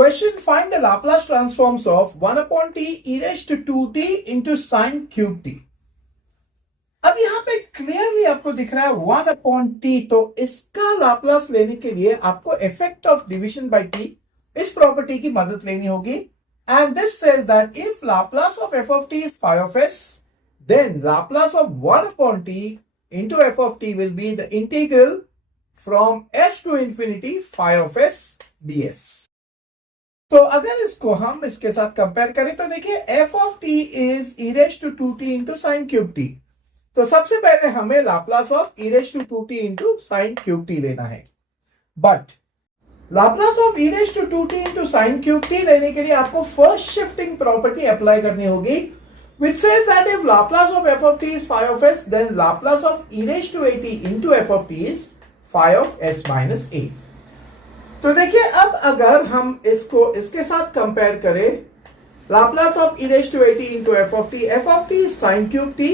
Question: find the Laplace transforms of 1 upon t e raised to 2t into sin cube t. अब यहां पे clearly आपको दिख रहा है 1 अपॉन टी, तो इसका लाप्लास लेने के लिए आपको effect of division by t, इस प्रॉपर्टी की मदद लेनी होगी. And this says that if Laplace of f of t is phi of s, then Laplace of 1 upon t into f of t will be the integral from s to infinity phi of s ds. तो अगर इसको हम इसके साथ compare करें तो देखिए f of t is e raise to 2t into sine cube t. तो सबसे पहले हमें Laplace of e raise to 2t into sine cube t लेना है. But Laplace of e raise to 2t into sine cube t लेने के लिए आपको फर्स्ट शिफ्टिंग प्रॉपर्टी अप्लाई करनी होगी, which says that if Laplace of f of t is phi of s, then Laplace of e raised to at into f of t is phi of s minus a. तो देखिए अब अगर हम इसको इसके साथ कंपेयर करें, Laplace of e raised to at into f of t is sin cube t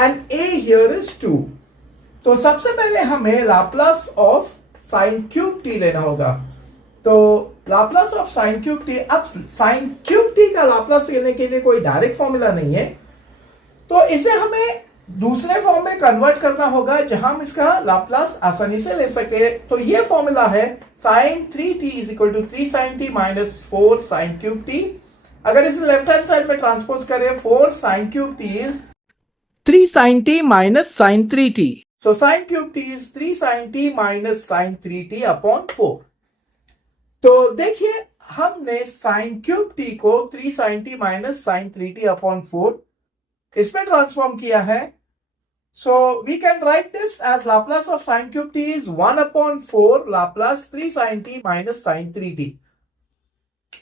and a here is 2. तो सबसे पहले हमें Laplace of sin cube t लेना होगा. तो Laplace of sin cube t, अब sin cube t का Laplace लेने के लिए कोई डायरेक्ट फॉर्मूला नहीं है, तो इसे हमें दूसरे फॉर्म में कन्वर्ट करना होगा जहां हम इसका Laplace आसानी से ले सके. तो ये फॉर्मूला है sin 3t is equal to 3 sin t minus 4 sin cube t. अगर इसे लेफ्ट हैंड साइड में ट्रांसपोज करें, 4 sin cube t is 3 sin t minus sin 3t. So sin cube t is 3 sin t minus sin 3t upon 4. तो देखिए हमने sin cube t को 3 sin t minus sin 3t upon 4 इसमें transform किया है. So we can write this as Laplace of sin cube t is 1 upon 4 Laplace 3 sin t minus sin 3t.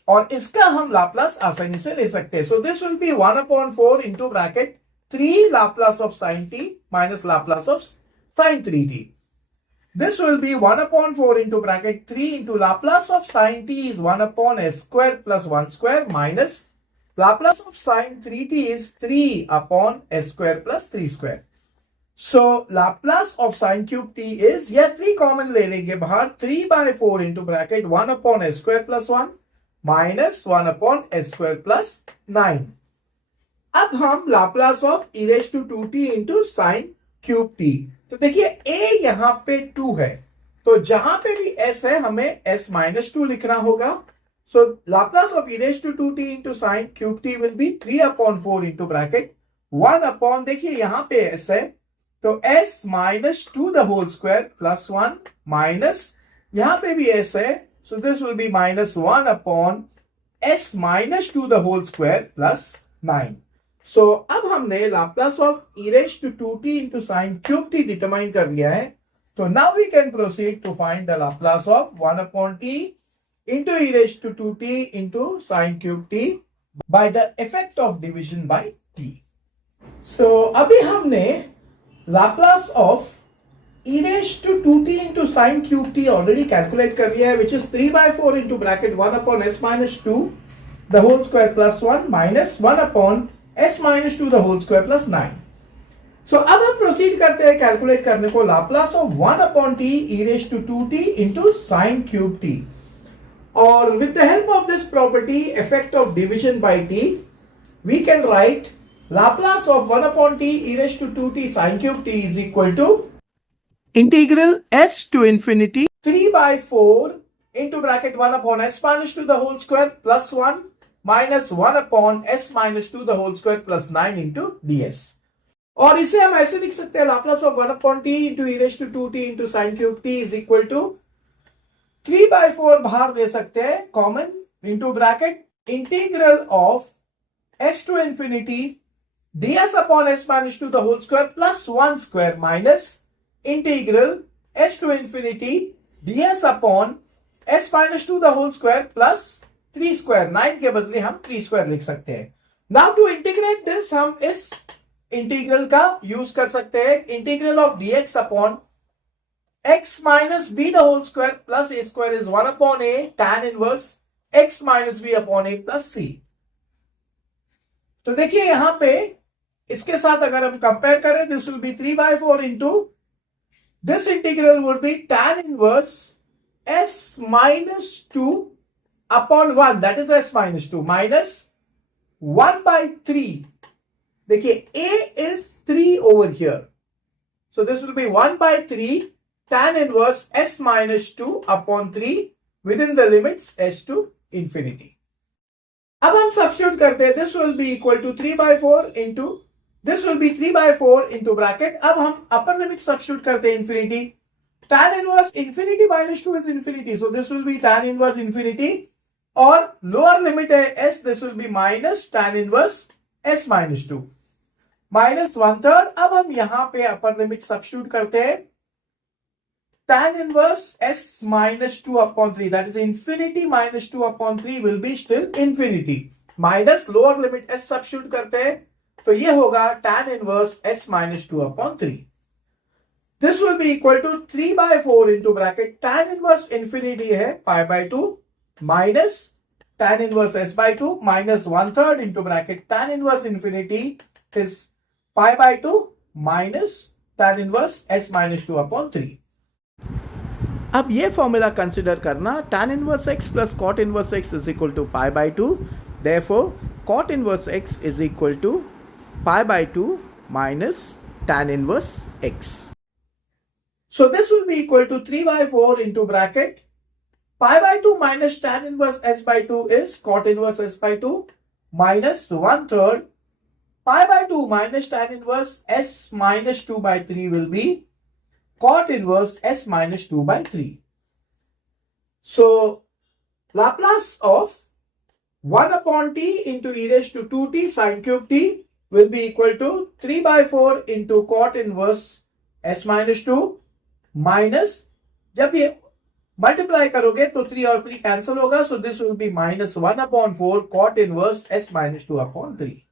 और इसका हम Laplace आसानी से ले सकते हैं. So this will be 1 upon 4 into bracket 3 Laplace of sin t minus Laplace of sin 3t. This will be 1 upon 4 into bracket 3 into Laplace of sin t is 1 upon s square plus 1 square minus Laplace of sin 3t is 3 upon s square plus 3 square. So Laplace of sin cube t is, यह 3 common ले लेंगे बाहर, 3 by 4 into bracket 1 upon s square plus 1 minus 1 upon s square plus 9. अब हम Laplace of e raised to 2t into sin cube t. तो देखिए a यहां पे 2 है, तो जहां पे भी s है हमें s minus 2 लिखना होगा. So Laplace of e raised to 2t into sin cube t will be 3 upon 4 into bracket 1 upon, देखिए यहां पे s है तो s minus 2 the whole square plus 1 minus, यहां पे भी s है, so this will be minus 1 upon s minus 2 the whole square plus 9. So अब हमने Laplace of e raised to 2t into sin cube t determine कर लिया है. तो now we can proceed to find the Laplace of 1 upon t into e raised to 2t into sin cube t by the effect of division by t. So अभी हमने Laplace of e raised to 2t into sin cube t already calculate कर लिया है, which is 3 by 4 into bracket 1 upon s minus 2 the whole square plus 1 minus 1 upon s minus 2 the whole square plus 9. So अब हम proceed करते हैं calculate करने को Laplace of 1 upon t e raised to 2t into sin cube t. और with the help of this property, effect of division by t, we can write Laplace of 1 upon t e raised to 2t sin cube t is equal to integral s to infinity 3 by 4 into bracket 1 upon s minus 2 the whole square plus 1 minus 1 upon s minus 2 the whole square plus 9 into ds. और इसे हम ऐसे लिख सकते हैं Laplace of 1 upon t into e raised to 2t into sin cube t is equal to 3 by 4 बाहर दे सकते हैं common into bracket integral of s to infinity ds upon s minus 2 the whole square plus 1 square minus integral s to infinity ds upon s minus 2 the whole square plus 3 square. 9 के बदले हम 3 square लिख सकते हैं. Now to integrate this, हम इस integral का use कर सकते हैं. Integral of dx upon x minus b the whole square plus a square is 1 upon a tan inverse x minus b upon a plus c. तो देखिए यहां पे इसके साथ अगर हम कंपेयर करें, this will B 3 by 4 into this integral would be tan inverse s minus 2 upon 1 that is s minus 2 minus 1/3. देखिए a is 3 over here. So this will be 1/3 tan inverse s minus 2 upon 3 within the limits s to infinity. अब हम substitute करते हैं. This will be equal to 3/4 into this will be 3/4 into bracket. अब हम upper limit substitute करते हैं infinity. tan inverse infinity minus 2 is infinity. So this will be tan inverse infinity. और lower limit है s. This will B minus tan inverse s minus 2 minus 1/3. अब हम यहां पे अपर लिमिट सब्स्टिट्यूट करते हैं. tan inverse s minus 2 upon 3 that is infinity minus 2 upon 3 will be still infinity. Minus lower limit s substitute करते हैं तो ये होगा tan inverse s minus 2 upon 3. This will be equal to 3/4 into bracket tan inverse infinity है pi/2 minus tan inverse s/2 minus 1/3 into bracket tan inverse infinity is pi/2 minus tan inverse s minus 2 upon 3. अब ये formula consider करना. tan inverse x plus cot inverse x is equal to pi/2. Therefore, cot inverse x is equal to pi/2 minus tan inverse x. So this will be equal to 3/4 into bracket pi/2 minus tan inverse s/2 is cot inverse s/2 minus 1/3 pi/2 minus tan inverse s minus 2/3 will be cot inverse s minus 2/3. So Laplace of 1 upon t into e raised to 2t sin cube t will be equal to 3/4 into cot inverse s minus 2 minus, जब ये multiply करोगे तो 3 और 3 cancel होगा. So this will be minus 1 upon 4 cot inverse s minus 2 upon 3.